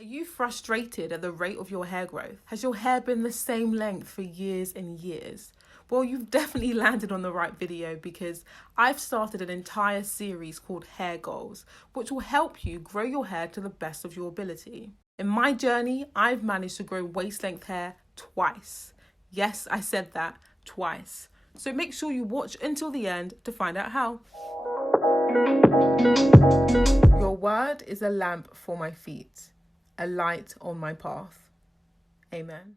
Are you frustrated at the rate of your hair growth? Has your hair been the same length for years and years? Well, you've definitely landed on the right video because I've started an entire series called Hair Goals, which will help you grow your hair to the best of your ability. In my journey, I've managed to grow waist-length hair twice. Yes, I said that, twice. So make sure you watch until the end to find out how. Your word is a lamp for my feet, a light on my path. Amen.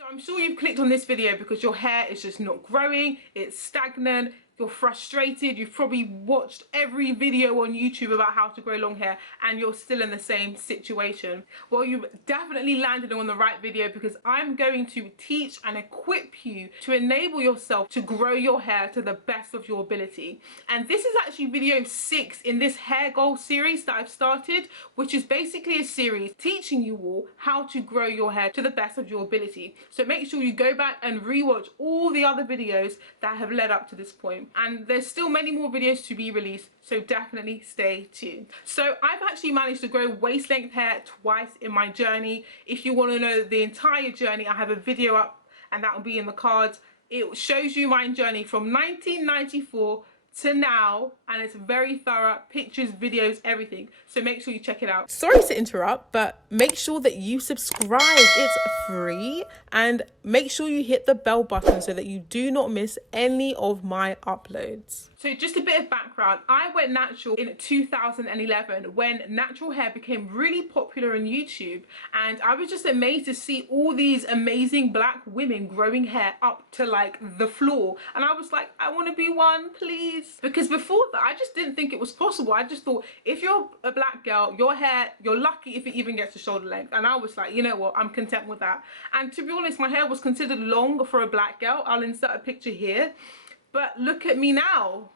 So I'm sure you've clicked on this video because your hair is just not growing, it's stagnant, you're frustrated, you've probably watched every video on YouTube about how to grow long hair and you're still in the same situation. Well, you've definitely landed on the right video because I'm going to teach and equip you to enable yourself to grow your hair to the best of your ability. And this is actually video 6 in this hair goal series that I've started, which is basically a series teaching you all how to grow your hair to the best of your ability. So make sure you go back and rewatch all the other videos that have led up to this point. And there's still many more videos to be released, so definitely stay tuned. So I've actually managed to grow waist length hair twice in my journey. If you want to know the entire journey, I have a video up and that will be in the cards. It shows you my journey from 1994 to now, and it's very thorough, pictures, videos, everything, so make sure you check it out. Sorry to interrupt, but make sure that you subscribe, it's free, and make sure you hit the bell button so that you do not miss any of my uploads. So just a bit of background, I went natural in 2011 when natural hair became really popular on YouTube, and I was just amazed to see all these amazing black women growing hair up to like the floor, and I was like, I want to be one, please. Because before that, I just didn't think it was possible. I just thought, if you're a black girl, your hair, you're lucky if it even gets to shoulder length. And I was like, you know what, I'm content with that. And to be honest, my hair was considered long for a black girl. I'll insert a picture here. But look at me now.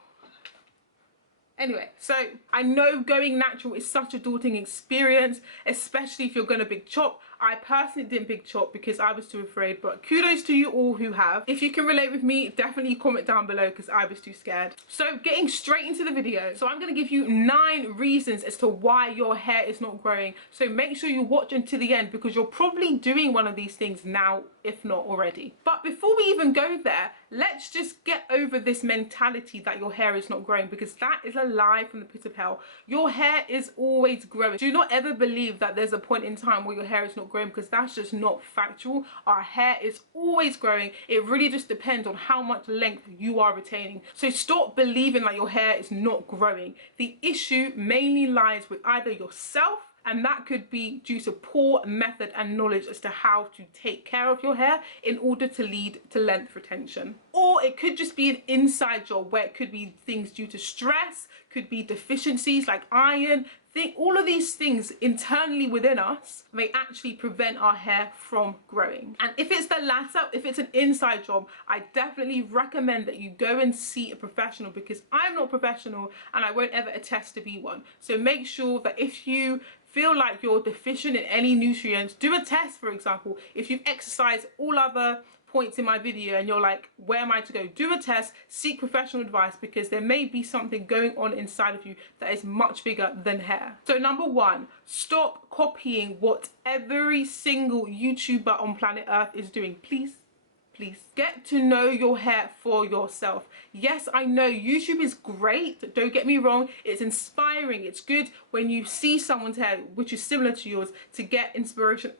Anyway, so I know going natural is such a daunting experience, especially if you're going to big chop. I personally didn't big chop because I was too afraid, but kudos to you all who have. If you can relate with me, definitely comment down below because I was too scared. So getting straight into the video. So I'm going to give you 9 reasons as to why your hair is not growing. So make sure you watch until the end because you're probably doing one of these things now, if not already. But before we even go there, let's just get over this mentality that your hair is not growing, because that is a lie from the pit of hell. Your hair is always growing. Do not ever believe that there's a point in time where your hair is not growing, because that's just not factual. Our hair is always growing. It really just depends on how much length you are retaining. So stop believing that your hair is not growing. The issue mainly lies with either yourself, and that could be due to poor method and knowledge as to how to take care of your hair in order to lead to length retention. Or it could just be an inside job where it could be things due to stress, could be deficiencies like iron. All of these things internally within us may actually prevent our hair from growing. And if it's the latter, if it's an inside job, I definitely recommend that you go and see a professional, because I'm not professional and I won't ever attest to be one. So make sure that if you feel like you're deficient in any nutrients, do a test. For example, if you've exercised all other points in my video and you're like, where am I to go? Do a test, seek professional advice, because there may be something going on inside of you that is much bigger than hair. So number 1, stop copying what every single YouTuber on planet Earth is doing. Please get to know your hair for yourself. Yes, I know YouTube is great, don't get me wrong, it's inspiring, it's good when you see someone's hair which is similar to yours to get inspiration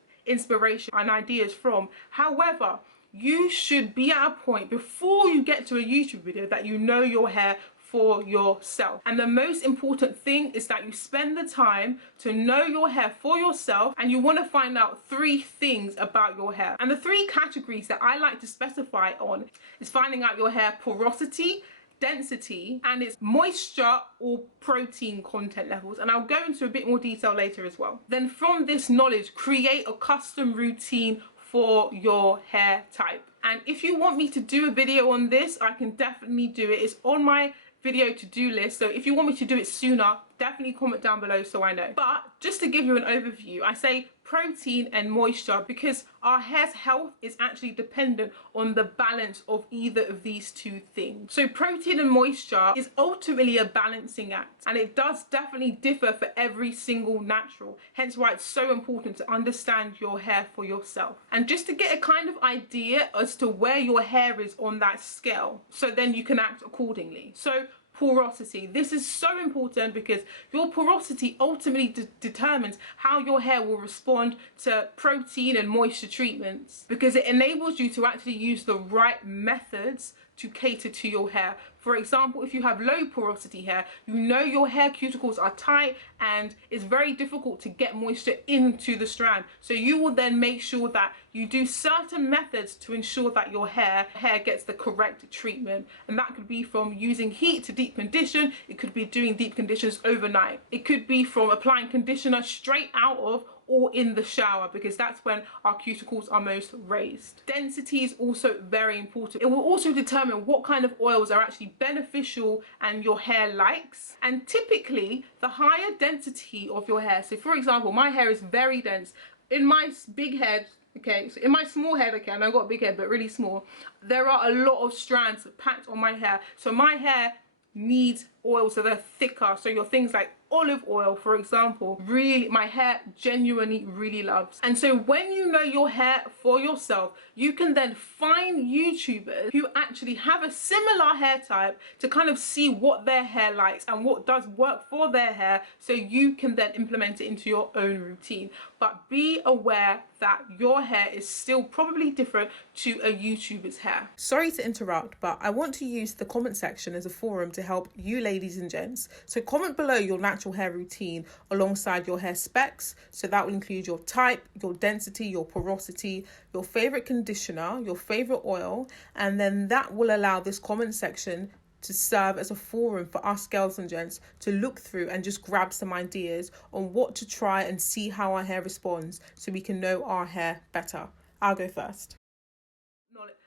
and ideas from. However, you should be at a point before you get to a YouTube video that you know your hair for yourself. And the most important thing is that you spend the time to know your hair for yourself, and you want to find out 3 things about your hair. And the 3 categories that I like to specify on is finding out your hair porosity, density, and its moisture or protein content levels, and I'll go into a bit more detail later as well. Then from this knowledge, create a custom routine for your hair type. And if you want me to do a video on this, I can definitely do it. It's on my video to-do list, so if you want me to do it sooner, Definitely comment down below so I know. But just to give you an overview, I say protein and moisture because our hair's health is actually dependent on the balance of either of these two things. So protein and moisture is ultimately a balancing act, and it does definitely differ for every single natural, hence why it's so important to understand your hair for yourself and just to get a kind of idea as to where your hair is on that scale, so then you can act accordingly. So porosity. This is so important because your porosity ultimately determines how your hair will respond to protein and moisture treatments, because it enables you to actually use the right methods to cater to your hair. For example, if you have low porosity hair, you know your hair cuticles are tight and it's very difficult to get moisture into the strand. So you will then make sure that you do certain methods to ensure that your hair gets the correct treatment. And that could be from using heat to deep condition. It could be doing deep conditions overnight. It could be from applying conditioner straight out of or in the shower, because that's when our cuticles are most raised. Density is also very important. It will also determine what kind of oils are actually beneficial and your hair likes. And typically the higher density of your hair, so for example, my hair is very dense. In my big head, okay, so in my small head, okay, I know I've got a big head but really small, there are a lot of strands packed on my hair. So my hair needs oil, so they're thicker. So your things like olive oil, for example, really my hair genuinely really loves. And so when you know your hair for yourself, you can then find YouTubers who actually have a similar hair type to kind of see what their hair likes and what does work for their hair, so you can then implement it into your own routine. But be aware that your hair is still probably different to a YouTuber's hair. Sorry to interrupt, but I want to use the comment section as a forum to help you ladies and gents. So comment below your natural hair routine alongside your hair specs. So that will include your type, your density, your porosity, your favorite conditioner, your favorite oil, and then that will allow this comment section to serve as a forum for us girls and gents to look through and just grab some ideas on what to try and see how our hair responds, so we can know our hair better. I'll go first.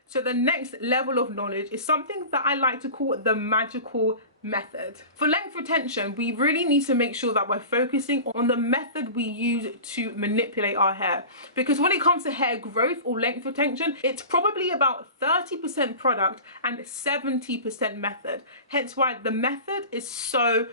So the next level of knowledge is something that I like to call the magical method. For length retention, we really need to make sure that we're focusing on the method we use to manipulate our hair, because when it comes to hair growth or length retention, it's probably about 30% product and 70% method, hence why the method is so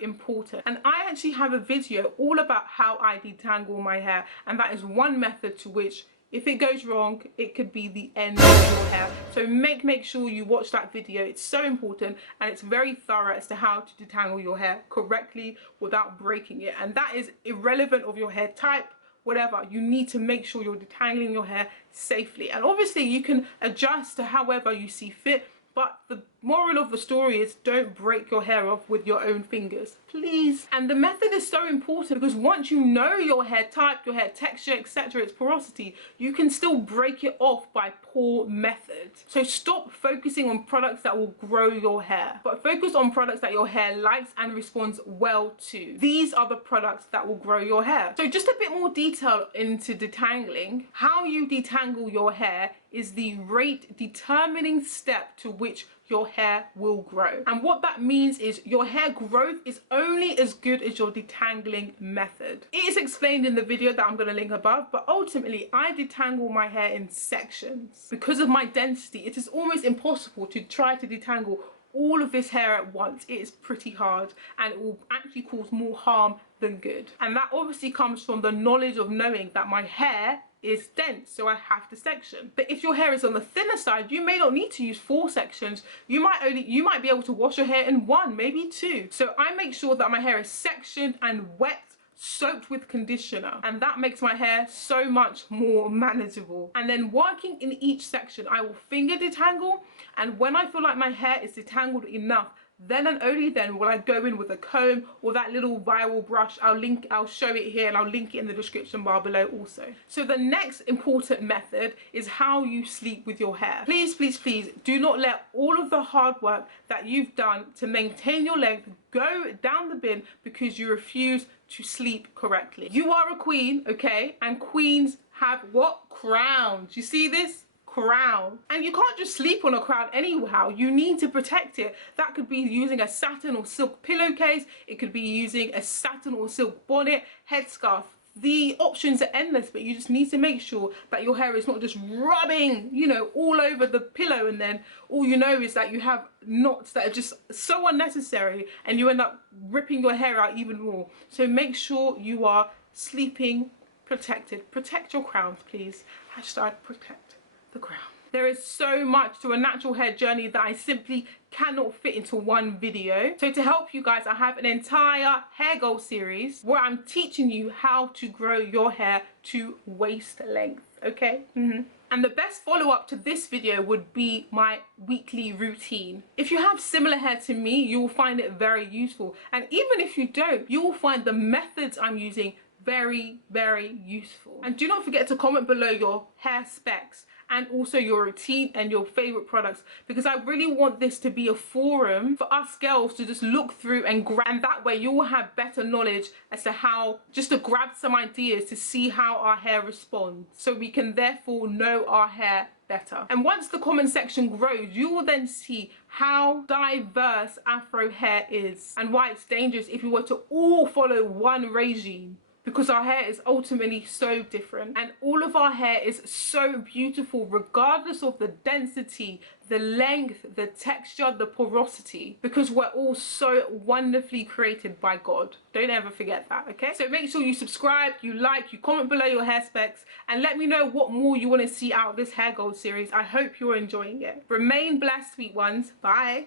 important. And I actually have a video all about how I detangle my hair, and that is one method to which, if it goes wrong, it could be the end of your hair. So make sure you watch that video. It's so important and it's very thorough as to how to detangle your hair correctly without breaking it. And that is irrelevant of your hair type, whatever. You need to make sure you're detangling your hair safely. And obviously you can adjust to however you see fit, but the moral of the story is don't break your hair off with your own fingers, please. And the method is so important because once you know your hair type, your hair texture, etc., its porosity, you can still break it off by poor method. So stop focusing on products that will grow your hair, but focus on products that your hair likes and responds well to. These are the products that will grow your hair. So just a bit more detail into detangling. How you detangle your hair is the rate determining step to which your hair will grow. And what that means is your hair growth is only as good as your detangling method. It is explained in the video that I'm going to link above, but ultimately I detangle my hair in sections. Because of my density, it is almost impossible to try to detangle all of this hair at once. It is pretty hard and it will actually cause more harm than good. And that obviously comes from the knowledge of knowing that my hair is dense, so I have to section. But if your hair is on the thinner side, you may not need to use 4 sections. You might be able to wash your hair in 1, maybe 2. So I make sure that my hair is sectioned and wet, soaked with conditioner, and that makes my hair so much more manageable. And then working in each section, I will finger detangle, and when I feel like my hair is detangled enough, then and only then will I go in with a comb or that little viral brush. I'll show it here and I'll link it in the description bar below also. So the next important method is how you sleep with your hair. Please, please, please do not let all of the hard work that you've done to maintain your length go down the bin because you refuse to sleep correctly. You are a queen, okay? And queens have what? Crowns. You see this? crown. And you can't just sleep on a crown anyhow. You need to protect it. That could be using a satin or silk pillowcase. It could be using a satin or silk bonnet, headscarf. The options are endless, but you just need to make sure that your hair is not just rubbing, you know, all over the pillow, and then all you know is that you have knots that are just so unnecessary and you end up ripping your hair out even more. So make sure you are sleeping protected. Protect your crowns, please. Hashtag protect the crown. There is so much to a natural hair journey that I simply cannot fit into one video. So to help you guys, I have an entire hair goal series where I'm teaching you how to grow your hair to waist length, okay? And the best follow-up to this video would be my weekly routine. If you have similar hair to me, you will find it very useful. And even if you don't, you will find the methods I'm using very, very useful. And do not forget to comment below your hair specs and also your routine and your favorite products, because I really want this to be a forum for us girls to just look through and grab, and that way you will have better knowledge as to how, just to grab some ideas to see how our hair responds, so we can therefore know our hair better. And once the comment section grows, you will then see how diverse Afro hair is and why it's dangerous if we were to all follow one regime, because our hair is ultimately so different, and all of our hair is so beautiful regardless of the density, the length, the texture, the porosity, because we're all so wonderfully created by God. Don't ever forget that, okay? So make sure you subscribe, you like, you comment below your hair specs, and let me know what more you want to see out of this hair goal series. I hope you're enjoying it. Remain blessed, sweet ones. Bye.